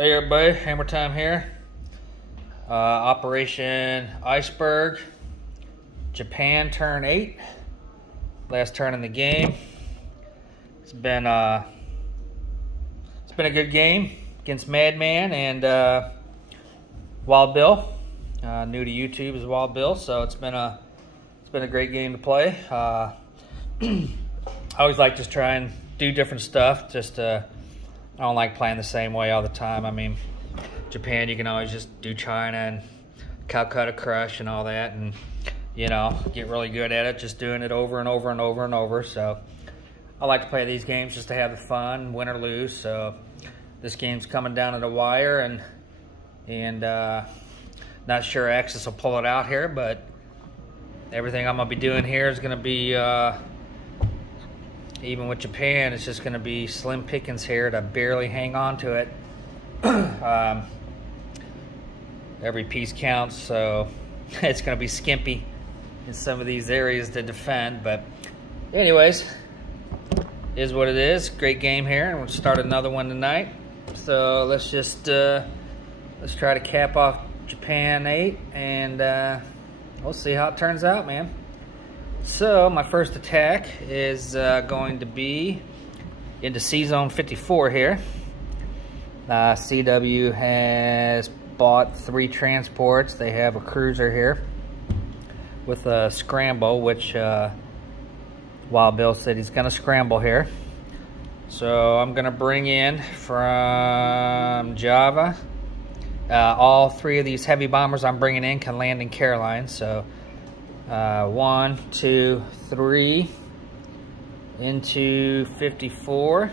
Hey everybody, Hammer Time here. Operation Iceburg. Japan turn 8. Last turn in the game. It's been a good game against Madman and Wild Bill. New to YouTube is Wild Bill, so it's been a great game to play. I always like to try and do different stuff. I don't like playing the same way all the time. I mean, Japan, you can always just do China and Calcutta Crush and all that, and you know, get really good at it, just doing it over and over and over and over. So I like to play these games just to have the fun, win or lose. So this game's coming down to the wire, and not sure Axis will pull it out here, but everything I'm gonna be doing here is gonna be even with Japan, it's just going to be slim pickings here to barely hang on to it. Every piece counts, so it's going to be skimpy in some of these areas to defend. But anyways, is what it is. Great game here, and we'll start another one tonight. So let's just let's try to cap off Japan 8, and we'll see how it turns out, man. So my first attack is going to be into C-Zone 54 here. CW has bought 3 transports. They have a cruiser here with a scramble, which Wild Bill said he's going to scramble here. So I'm going to bring in from Java. All 3 of these heavy bombers I'm bringing in can land in Caroline. So 1, 2, 3 into 54,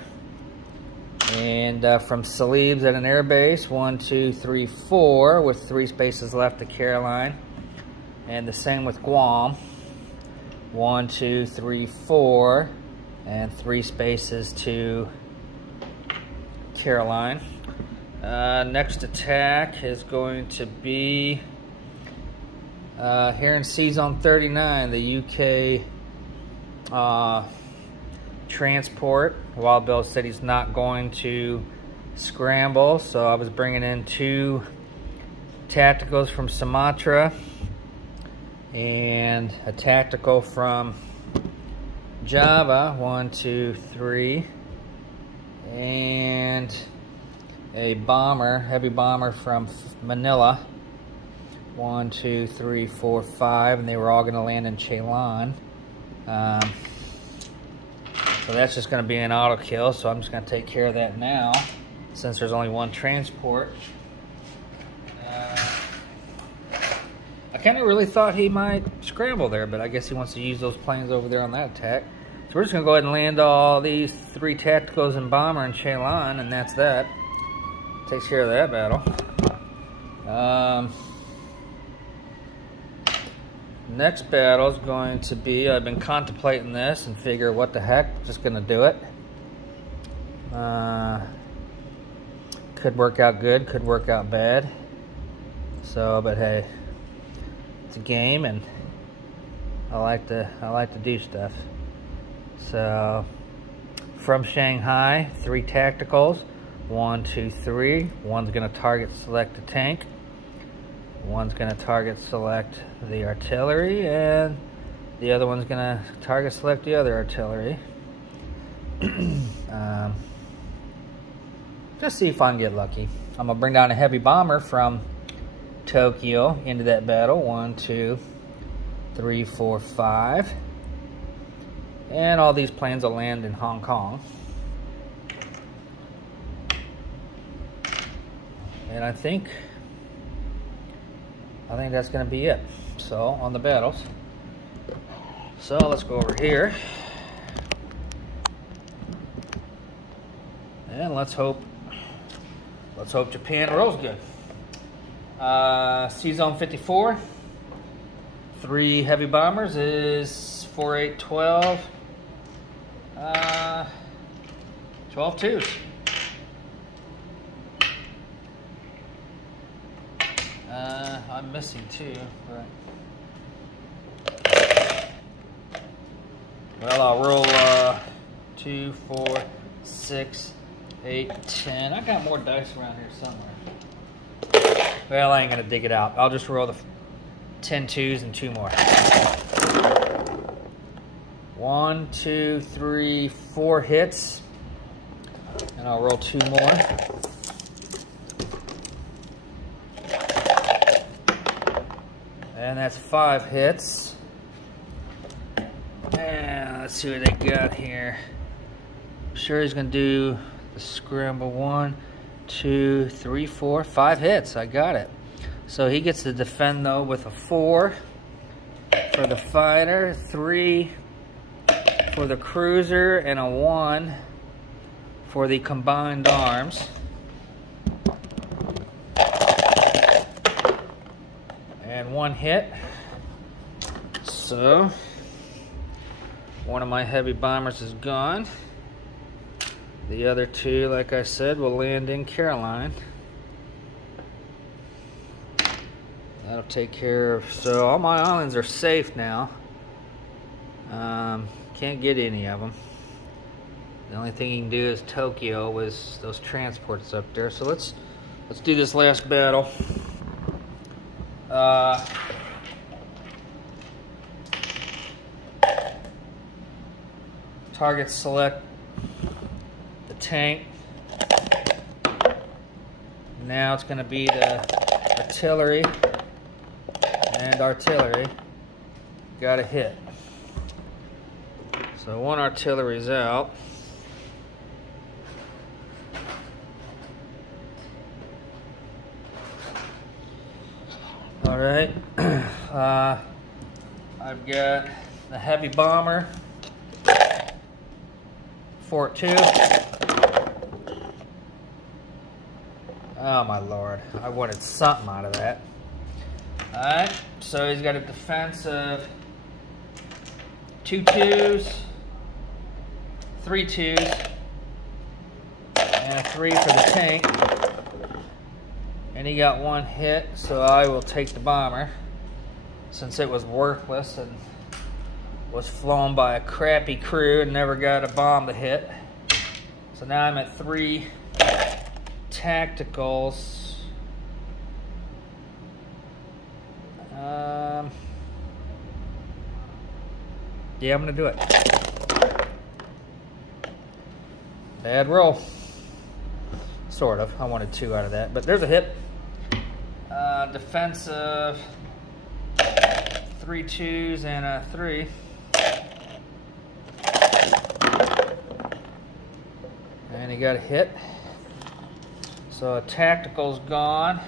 and from Salibs at an air base, 1, 2, 3, 4 with 3 spaces left to Caroline, and the same with Guam, 1, 2, 3, 4 and 3 spaces to Caroline. Next attack is going to be here in C-Zone 39, the UK transport. Wild Bill said he's not going to scramble, so I was bringing in 2 tacticals from Sumatra and a tactical from Java, 1, 2, 3, and a bomber, heavy bomber from Manila. 1, 2, 3, 4, 5, and they were all going to land in Ceylon. So that's just going to be an auto kill, so I'm just going to take care of that now, since there's only 1 transport. I kind of really thought he might scramble there, but I guess he wants to use those planes over there on that attack. So we're just going to go ahead and land all these 3 tacticals and bomber in Ceylon, and that's that. Takes care of that battle. Next battle is going to be, I've been contemplating this and figure what the heck, just going to do it. Could work out good, could work out bad. So, but hey, it's a game, and I like to do stuff. So, from Shanghai, 3 tacticals, 1, 2, 3. One's going to target select the tank. One's going to target select the artillery, and the other one's going to target select the other artillery. Just see if I can get lucky. I'm going to bring down a heavy bomber from Tokyo into that battle. 1, 2, 3, 4, 5. And all these planes will land in Hong Kong. And I think that's going to be it. So, on the battles. So, let's go over here. And let's hope Japan rolls good. C-Zone 54. 3 heavy bombers is 4, 8, 12. 12 twos. I'm missing 2, right? Well, I'll roll 2, 4, 6, 8, 10. I got more dice around here somewhere. Well, I ain't gonna dig it out. I'll just roll the 10 twos and 2 more. 1, 2, 3, 4 hits. And I'll roll 2 more. And that's 5 hits. And let's see what they got here. I'm sure he's gonna do the scramble. 1, 2, 3, 4, 5 hits. I got it. So he gets to defend though with a 4 for the fighter, 3 for the cruiser, and a 1 for the combined arms. And 1 hit. So one of my heavy bombers is gone. The other 2, like I said, will land in Caroline. That'll take care of, so all my islands are safe now. Can't get any of them. The only thing you can do is Tokyo with those transports up there. So let's do this last battle. Target select the tank. Now it's going to be the artillery, and artillery got a hit. So 1 artillery's out. All right. I've got the heavy bomber, Fort 2. Oh my lord, I wanted something out of that. Alright, so he's got a defense of 2 twos, 3 twos, and a 3 for the tank. And he got 1 hit, so I will take the bomber since it was worthless and was flown by a crappy crew and never got a bomb to hit. So now I'm at 3 tacticals. Yeah, I'm gonna do it. Bad roll. Sort of. I wanted 2 out of that, but there's a hit. Defensive 3 twos and a 3. And he got a hit. So a tactical's gone.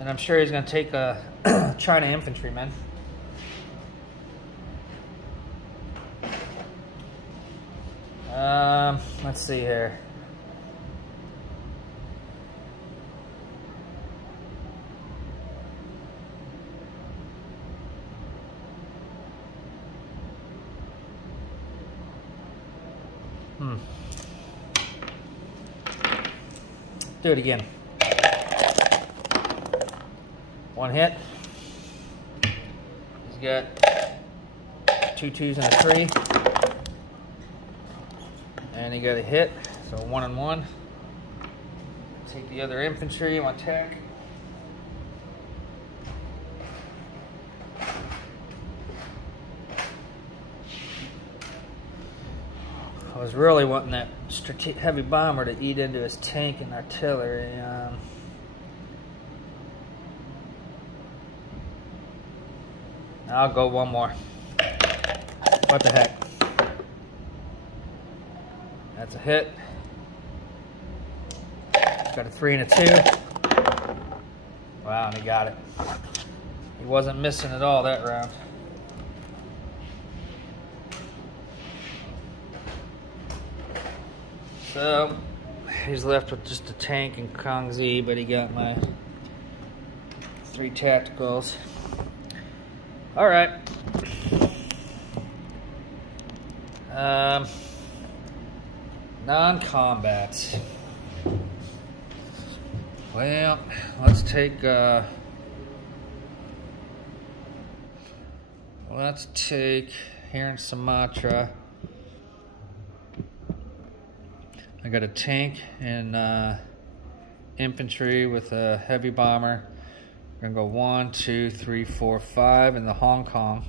And I'm sure he's going to take a China infantryman. Let's see here. Do it again. 1 hit. He's got 2 twos and a 3. And he got a hit, so 1 and 1. Take the other infantry on attack. I was really wanting that heavy bomber to eat into his tank and artillery. I'll go 1 more. What the heck? That's a hit. Got a 3 and a 2. Wow, and he got it. He wasn't missing at all that round. So he's left with just a tank and Kangzi, but he got my 3 tacticals. All right. Non-combat. Well, let's take here in Sumatra. I got a tank and infantry with a heavy bomber. We're gonna go 1, 2, 3, 4, 5 in the Hong Kong.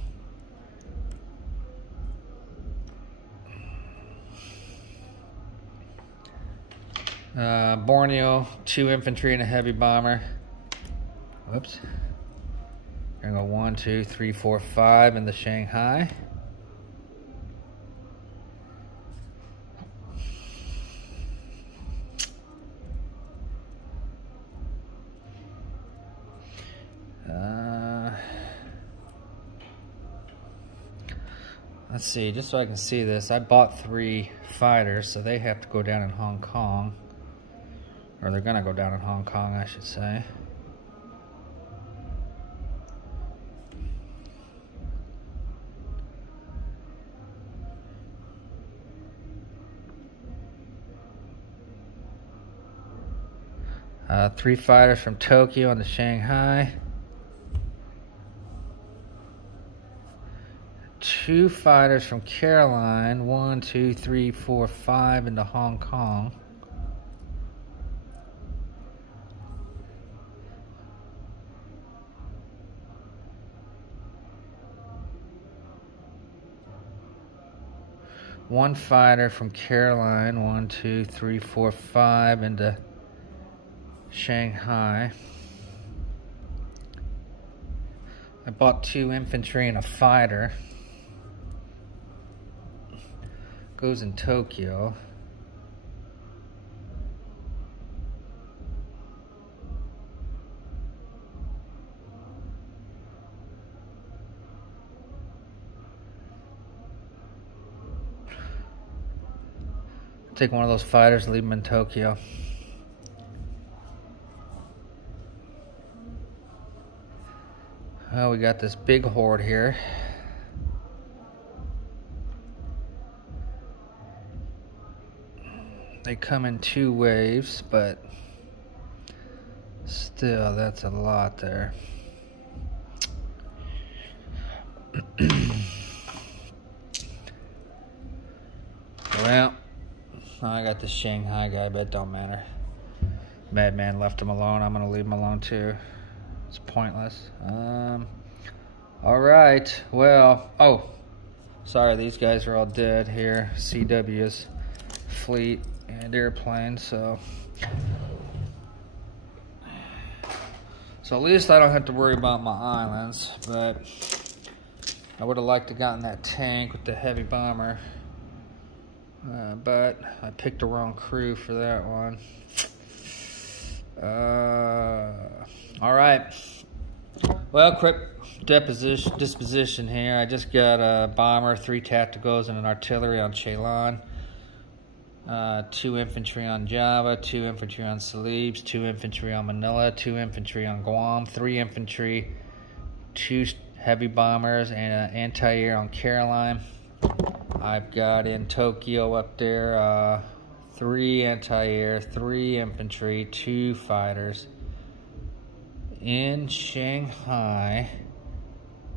Borneo, 2 infantry and a heavy bomber. Whoops. We're gonna go 1, 2, 3, 4, 5 in the Shanghai. Let's see, just so I can see this, I bought 3 fighters, so they have to go down in Hong Kong. Or they're gonna go down in Hong Kong, I should say. Three fighters from Tokyo into Shanghai. 2 fighters from Caroline, 1, 2, 3, 4, 5 into Hong Kong. One fighter from Caroline, 1, 2, 3, 4, 5 into Shanghai. I bought 2 infantry and a fighter. Goes in Tokyo. Take one of those fighters, leave them in Tokyo. Well, we got this big horde here. They come in 2 waves, but still, that's a lot there. Well, I got this Shanghai guy, but it don't matter. Madman left him alone. I'm gonna leave him alone too. It's pointless. All right. Well, oh, sorry, these guys are all dead here. CW's fleet and airplane. So at least I don't have to worry about my islands. But I would have liked to gotten that tank with the heavy bomber. But I picked the wrong crew for that one. All right. Well, quick disposition here. I just got a bomber, 3 tacticals, and an artillery on Ceylon. 2 infantry on Java, 2 infantry on Celebes, 2 infantry on Manila, 2 infantry on Guam, 3 infantry, 2 heavy bombers, and an anti-air on Caroline. I've got in Tokyo up there 3 anti-air, 3 infantry, 2 fighters. In Shanghai,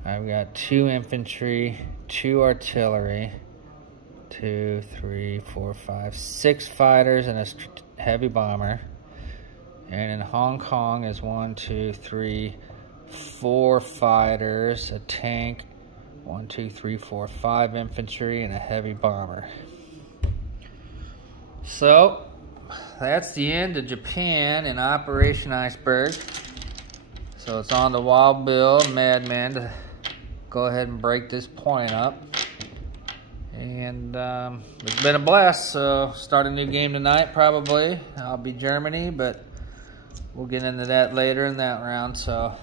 I've got 2 infantry, 2 artillery, 2, 3, 4, 5, 6 fighters and a heavy bomber. And in Hong Kong is 1, 2, 3, 4 fighters, a tank, 1, 2, 3, 4, 5 infantry, and a heavy bomber. So that's the end of Japan in Operation Iceberg. So it's on the Wild Bill Madman to go ahead and break this point up. And it's been a blast. So start a new game tonight probably. I'll be Germany, but we'll get into that later in that round. So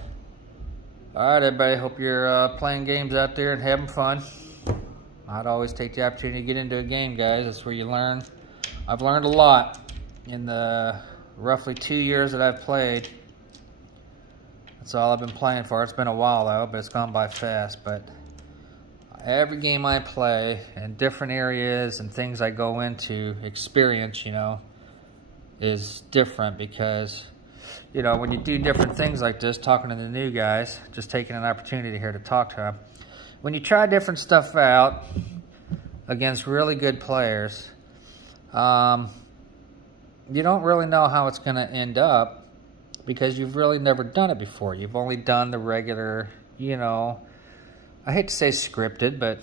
alright everybody, hope you're playing games out there and having fun. I'd always take the opportunity to get into a game, guys. That's where you learn. I've learned a lot in the roughly 2 years that I've played. That's all I've been playing for. It's been a while though, but it's gone by fast. But every game I play and different areas and things I go into experience, you know, is different because, you know, when you do different things like this, talking to the new guys, just taking an opportunity here to talk to them. When you try different stuff out against really good players, you don't really know how it's going to end up because you've really never done it before. You've only done the regular, you know, I hate to say scripted, but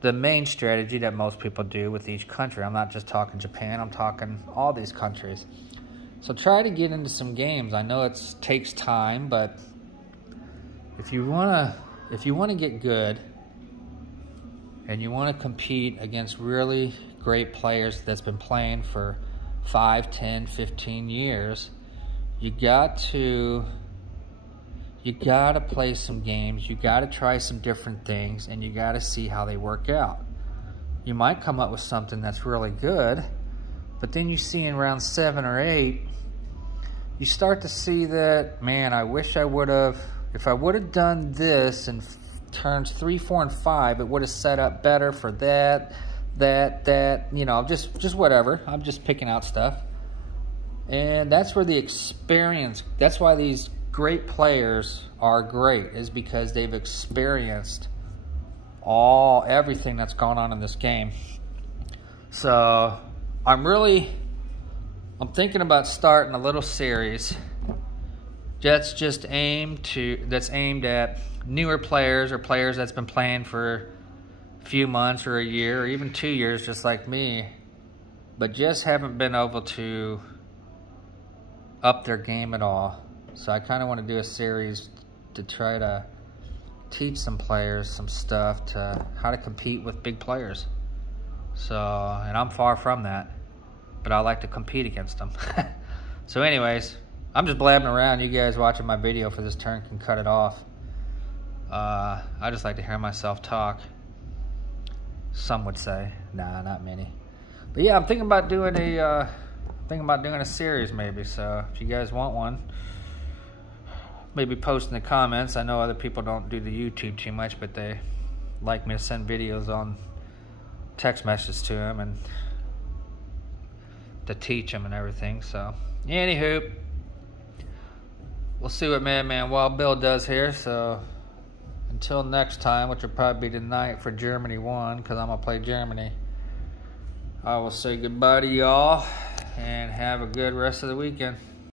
the main strategy that most people do with each country. I'm not just talking Japan, I'm talking all these countries. So try to get into some games. I know it takes time, but if you want to get good and you want to compete against really great players that's been playing for 5, 10, 15 years, you got to play some games, you got to try some different things, and you got to see how they work out. You might come up with something that's really good, but then you see in round 7 or 8, you start to see that, man, I wish I would have, if I would have done this in turns 3, 4, and 5, it would have set up better for that, you know, just whatever. I'm just picking out stuff. And that's where the experience, that's why these great players are great, is because they've experienced everything that's gone on in this game. So I'm thinking about starting a little series that's aimed at newer players or players that's been playing for a few months or a year or even 2 years, just like me, but just haven't been able to up their game at all. So I kind of want to do a series to try to teach some players some stuff to how to compete with big players. So, and I'm far from that, but I like to compete against them. So anyways, I'm just blabbing around. You guys watching my video for this turn can cut it off. I just like to hear myself talk. Some would say, nah, not many. But yeah, I'm thinking about doing a series maybe. So if you guys want one, maybe post in the comments. I know other people don't do the YouTube too much, but they like me to send videos on text messages to them and to teach them and everything. So anywho, we'll see what Madman Wild Bill does here. So until next time, which will probably be tonight for Germany 1, because I'm going to play Germany, I will say goodbye to y'all and have a good rest of the weekend.